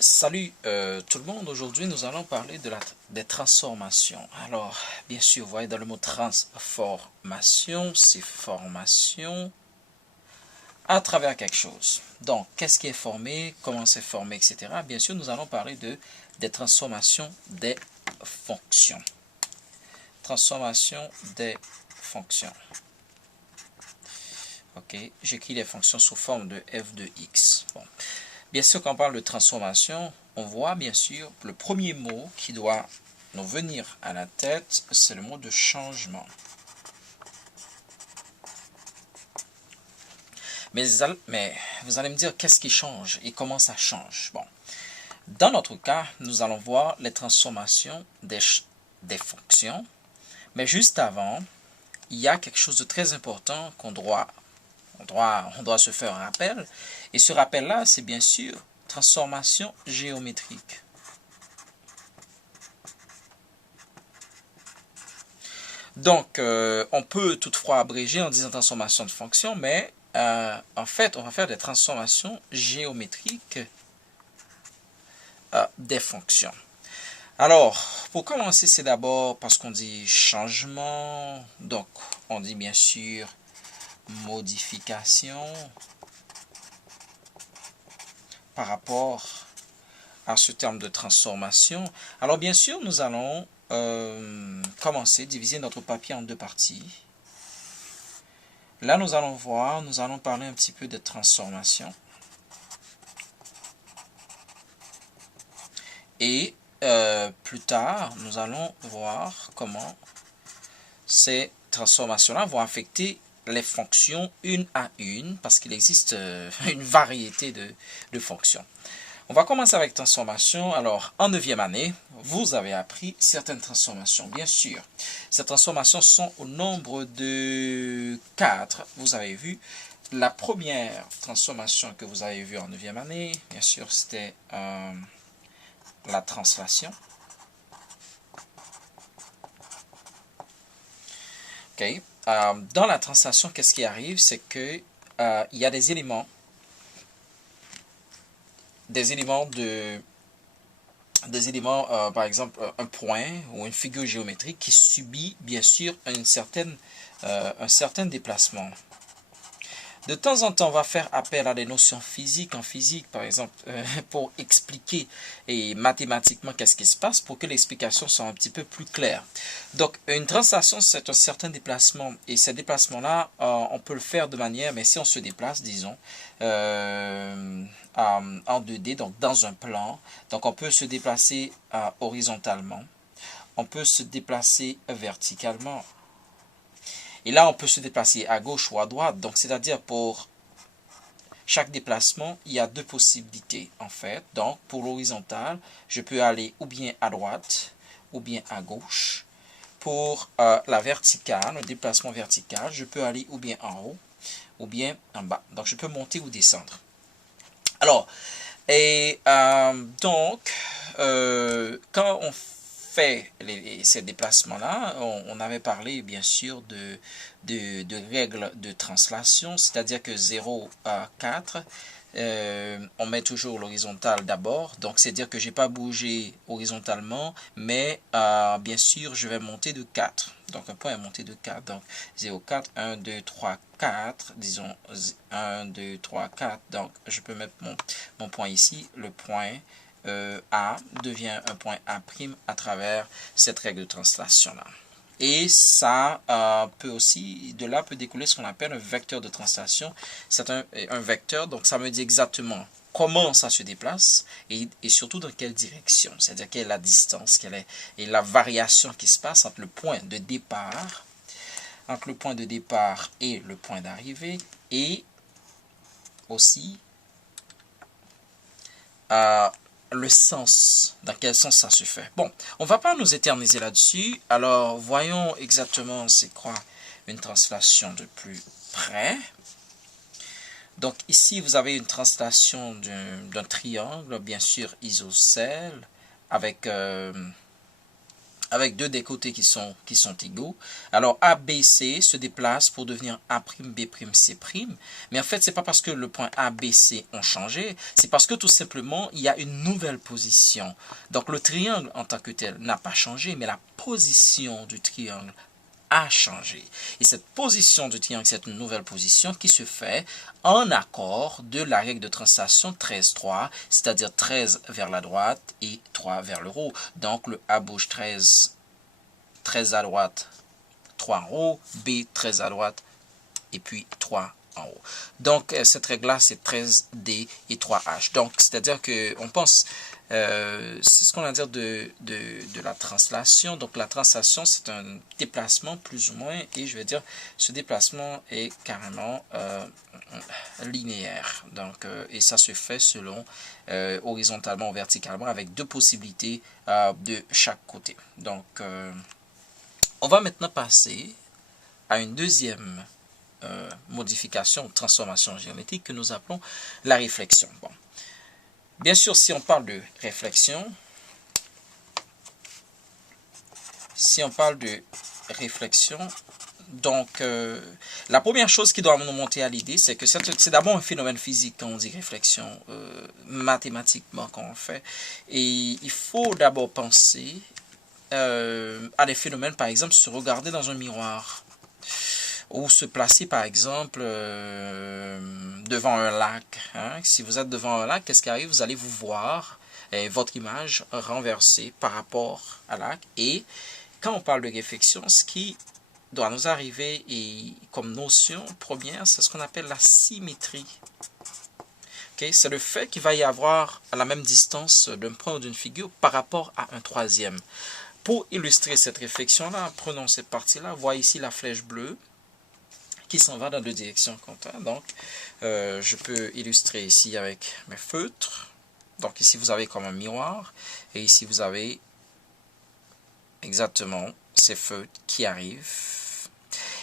Salut tout le monde, aujourd'hui nous allons parler des transformations. Alors, bien sûr, vous voyez dans le mot transformation, c'est formation à travers quelque chose. Donc, qu'est-ce qui est formé, comment c'est formé, etc. Bien sûr, nous allons parler des transformations des fonctions. Transformation des fonctions. Ok, j'écris les fonctions sous forme de f de x. Bon. Bien sûr, quand on parle de transformation, on voit bien sûr le premier mot qui doit nous venir à la tête, c'est le mot de changement. Mais vous allez me dire qu'est-ce qui change et comment ça change. Bon, dans notre cas, nous allons voir les transformations des fonctions. Mais juste avant, il y a quelque chose de très important qu'on doit se faire un rappel. Et ce rappel-là, c'est bien sûr transformation géométrique. Donc, on peut toutefois abréger en disant transformation de fonction, mais en fait, on va faire des transformations géométriques des fonctions. Alors, pour commencer, c'est d'abord parce qu'on dit changement, donc on dit bien sûr modification par rapport à ce terme de transformation. Alors bien sûr, nous allons commencer, diviser notre papier en deux parties. Là, nous allons parler un petit peu de transformation. Et plus tard, nous allons voir comment ces transformations-là vont affecter les fonctions une à une, parce qu'il existe une variété de fonctions. On va commencer avec transformation. Alors, en 9e année, vous avez appris certaines transformations. Bien sûr, ces transformations sont au nombre de 4. Vous avez vu, la première transformation que vous avez vue en 9e année, bien sûr, c'était la translation. Okay. Dans la translation, qu'est-ce qui arrive? C'est que il y a des éléments par exemple, un point ou une figure géométrique qui subit, bien sûr, un certain déplacement. De temps en temps, on va faire appel à des notions physiques en physique, par exemple, pour expliquer et mathématiquement qu'est-ce qui se passe, pour que l'explication soit un petit peu plus claire. Donc, une translation, c'est un certain déplacement. Et ces déplacements-là, on peut le faire de manière, mais si on se déplace, disons, en 2D, donc dans un plan, donc on peut se déplacer horizontalement, on peut se déplacer verticalement. Et là, on peut se déplacer à gauche ou à droite. Donc, c'est-à-dire pour chaque déplacement, il y a deux possibilités en fait. Donc, pour l'horizontale, je peux aller ou bien à droite ou bien à gauche. Pour la verticale, le déplacement vertical, je peux aller ou bien en haut ou bien en bas. Donc, je peux monter ou descendre. Alors, et donc, quand on fait ces déplacements-là, on avait parlé bien sûr de règles de translation, c'est-à-dire que 0 à 4, on met toujours l'horizontale d'abord, donc c'est-à-dire que je n'ai pas bougé horizontalement, mais bien sûr je vais monter de 4. Donc un point est monté de 4, donc 0, 4, 1, 2, 3, 4, disons 1, 2, 3, 4, donc je peux mettre mon point ici, le point A devient un point A' à travers cette règle de translation-là. Et ça peut aussi, de là peut découler ce qu'on appelle un vecteur de translation. C'est un vecteur, donc ça me dit exactement comment ça se déplace et surtout dans quelle direction. C'est-à-dire quelle est la distance, quelle est et la variation qui se passe entre le point de départ, et le point d'arrivée, et aussi le sens, dans quel sens ça se fait. Bon, on ne va pas nous éterniser là-dessus. Alors, voyons exactement c'est quoi une translation de plus près. Donc ici, vous avez une translation d'un triangle, bien sûr isocèle, avec avec deux des côtés qui sont égaux. Alors ABC se déplace pour devenir A', B', C'. Mais en fait, c'est pas parce que le point ABC ont changé, c'est parce que tout simplement, il y a une nouvelle position. Donc le triangle en tant que tel n'a pas changé, mais la position du triangle a changé. Et cette position du triangle, c'est une nouvelle position qui se fait en accord de la règle de translation 13-3, c'est-à-dire 13 vers la droite et 3 vers le haut. Donc le A bouge 13 à droite, 3 en haut, B 13 à droite et puis 3 en haut. Donc cette règle-là, c'est 13D et 3H. Donc c'est-à-dire qu'on pense, c'est ce qu'on va dire de la translation. Donc la translation, c'est un déplacement plus ou moins, et je vais dire, ce déplacement est carrément linéaire. Donc, et ça se fait selon horizontalement ou verticalement avec deux possibilités de chaque côté. Donc, on va maintenant passer à une deuxième modification ou transformation géométrique que nous appelons la réflexion. Bon. Bien sûr, si on parle de réflexion, donc la première chose qui doit nous monter à l'idée, c'est que c'est d'abord un phénomène physique quand on dit réflexion, mathématiquement quand on fait. Et il faut d'abord penser à des phénomènes, par exemple, se regarder dans un miroir ou se placer par exemple devant un lac. Hein. Si vous êtes devant un lac, qu'est-ce qui arrive? Vous allez vous voir votre image renversée par rapport à lac. Et quand on parle de réflexion, ce qui doit nous arriver et comme notion première, c'est ce qu'on appelle la symétrie. Okay? C'est le fait qu'il va y avoir à la même distance d'un point ou d'une figure par rapport à un troisième. Pour illustrer cette réflexion-là, prenons cette partie-là. Vous voyez ici la flèche bleue qui s'en va dans deux directions contraires. Donc, je peux illustrer ici avec mes feutres. Donc, ici, vous avez comme un miroir. Et ici, vous avez exactement ces feutres qui arrivent.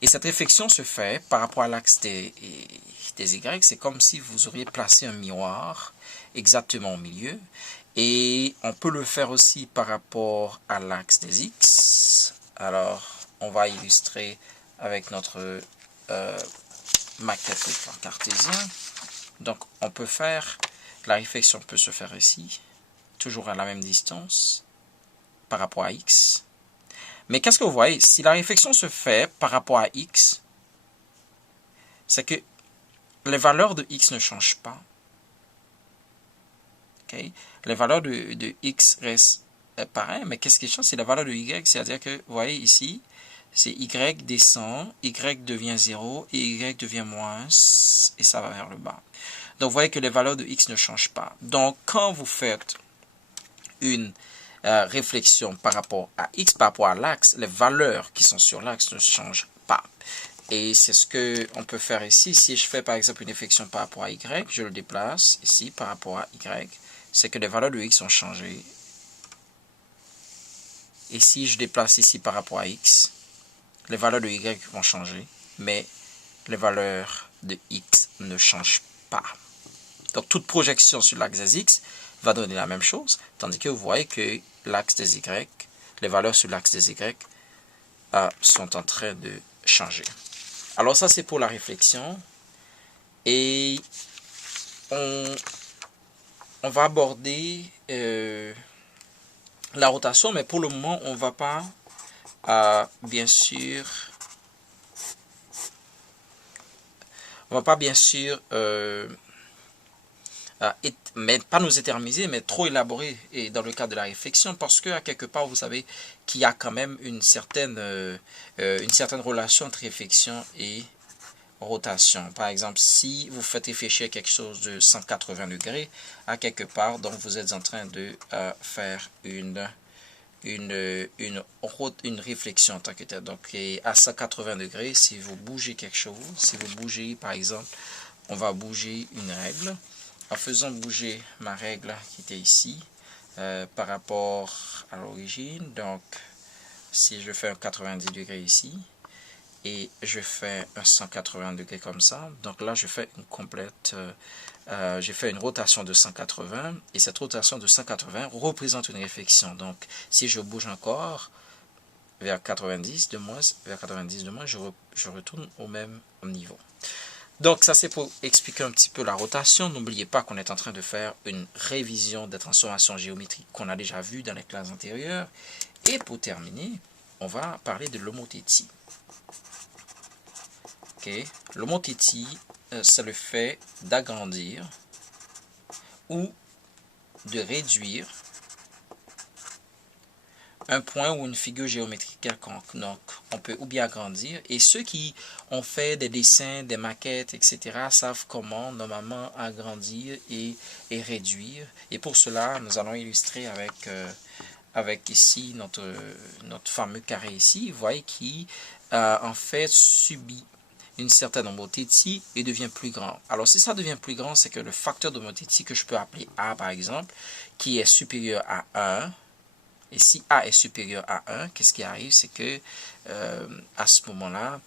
Et cette réflexion se fait par rapport à l'axe des Y. C'est comme si vous auriez placé un miroir exactement au milieu. Et on peut le faire aussi par rapport à l'axe des X. Alors, on va illustrer avec notre maquette de plan cartésien. Donc, on peut faire, la réflexion peut se faire ici, toujours à la même distance, par rapport à X. Mais qu'est-ce que vous voyez? Si la réflexion se fait par rapport à X, c'est que les valeurs de X ne changent pas. Okay? Les valeurs de X restent pareilles, mais qu'est-ce qui change? C'est la valeur de Y, c'est-à-dire que, vous voyez ici, c'est Y descend, Y devient 0 et Y devient moins, et ça va vers le bas. Donc, vous voyez que les valeurs de X ne changent pas. Donc, quand vous faites une réflexion par rapport à X, par rapport à l'axe, les valeurs qui sont sur l'axe ne changent pas. Et c'est ce qu'on peut faire ici. Si je fais par exemple une réflexion par rapport à Y, je le déplace ici par rapport à Y, c'est que les valeurs de X ont changé. Et si je déplace ici par rapport à X, les valeurs de Y vont changer, mais les valeurs de X ne changent pas. Donc, toute projection sur l'axe des X va donner la même chose, tandis que vous voyez que l'axe des Y, les valeurs sur l'axe des Y sont en train de changer. Alors, ça, c'est pour la réflexion. Et on va aborder la rotation, mais pour le moment, on ne va pas bien sûr, mais pas nous éterniser, mais trop élaborer et dans le cadre de la réflexion, parce que à quelque part, vous savez qu'il y a quand même une certaine relation entre réflexion et rotation. Par exemple, si vous faites réfléchir quelque chose de 180 degrés, à quelque part, donc vous êtes en train de faire une réflexion en tant que telle. Donc, à 180 degrés, si vous bougez quelque chose, si vous bougez, par exemple, on va bouger une règle. En faisant bouger ma règle qui était ici, par rapport à l'origine, donc, si je fais un 90 degrés ici, et je fais un 180 degrés comme ça, donc là, je fais une complète... j'ai fait une rotation de 180 et cette rotation de 180 représente une réflexion. Donc, si je bouge encore, vers 90 de moins, je retourne au même niveau. Donc ça c'est pour expliquer un petit peu la rotation. N'oubliez pas qu'on est en train de faire une révision des transformations géométriques qu'on a déjà vues dans les classes antérieures. Et pour terminer, on va parler de l'homothétie. Okay. L'homothétie, c'est le fait d'agrandir ou de réduire un point ou une figure géométrique quelconque. Donc, on peut ou bien agrandir. Et ceux qui ont fait des dessins, des maquettes, etc., savent comment normalement agrandir et réduire. Et pour cela, nous allons illustrer avec ici notre fameux carré ici. Vous voyez qui en fait subit une certaine homothétie et devient plus grand. Alors, si ça devient plus grand, c'est que le facteur d'homothétie que je peux appeler A, par exemple, qui est supérieur à 1, et si A est supérieur à 1, qu'est-ce qui arrive? C'est que à ce moment-là,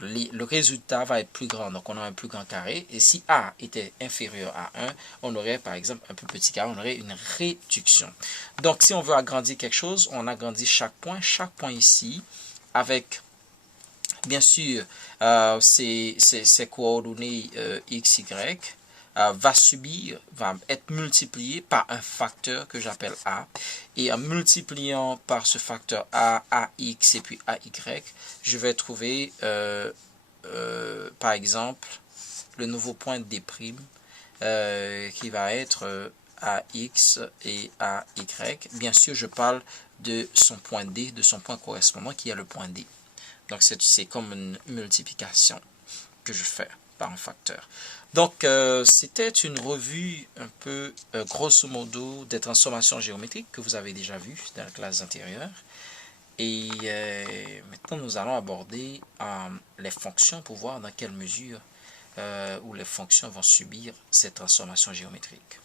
le résultat va être plus grand. Donc, on a un plus grand carré. Et si A était inférieur à 1, on aurait, par exemple, un plus petit carré. On aurait une réduction. Donc, si on veut agrandir quelque chose, on agrandit chaque point. Chaque point ici, avec, bien sûr, ces coordonnées x, y, va être multiplié par un facteur que j'appelle A. Et en multipliant par ce facteur A, AX et puis AY, je vais trouver, par exemple, le nouveau point D', qui va être AX et AY. Bien sûr, je parle de son point D, de son point correspondant qui est le point D. Donc, c'est comme une multiplication que je fais par un facteur. Donc, c'était une revue un peu grosso modo des transformations géométriques que vous avez déjà vues dans la classe antérieure. Et maintenant, nous allons aborder les fonctions pour voir dans quelle mesure où les fonctions vont subir ces transformations géométriques.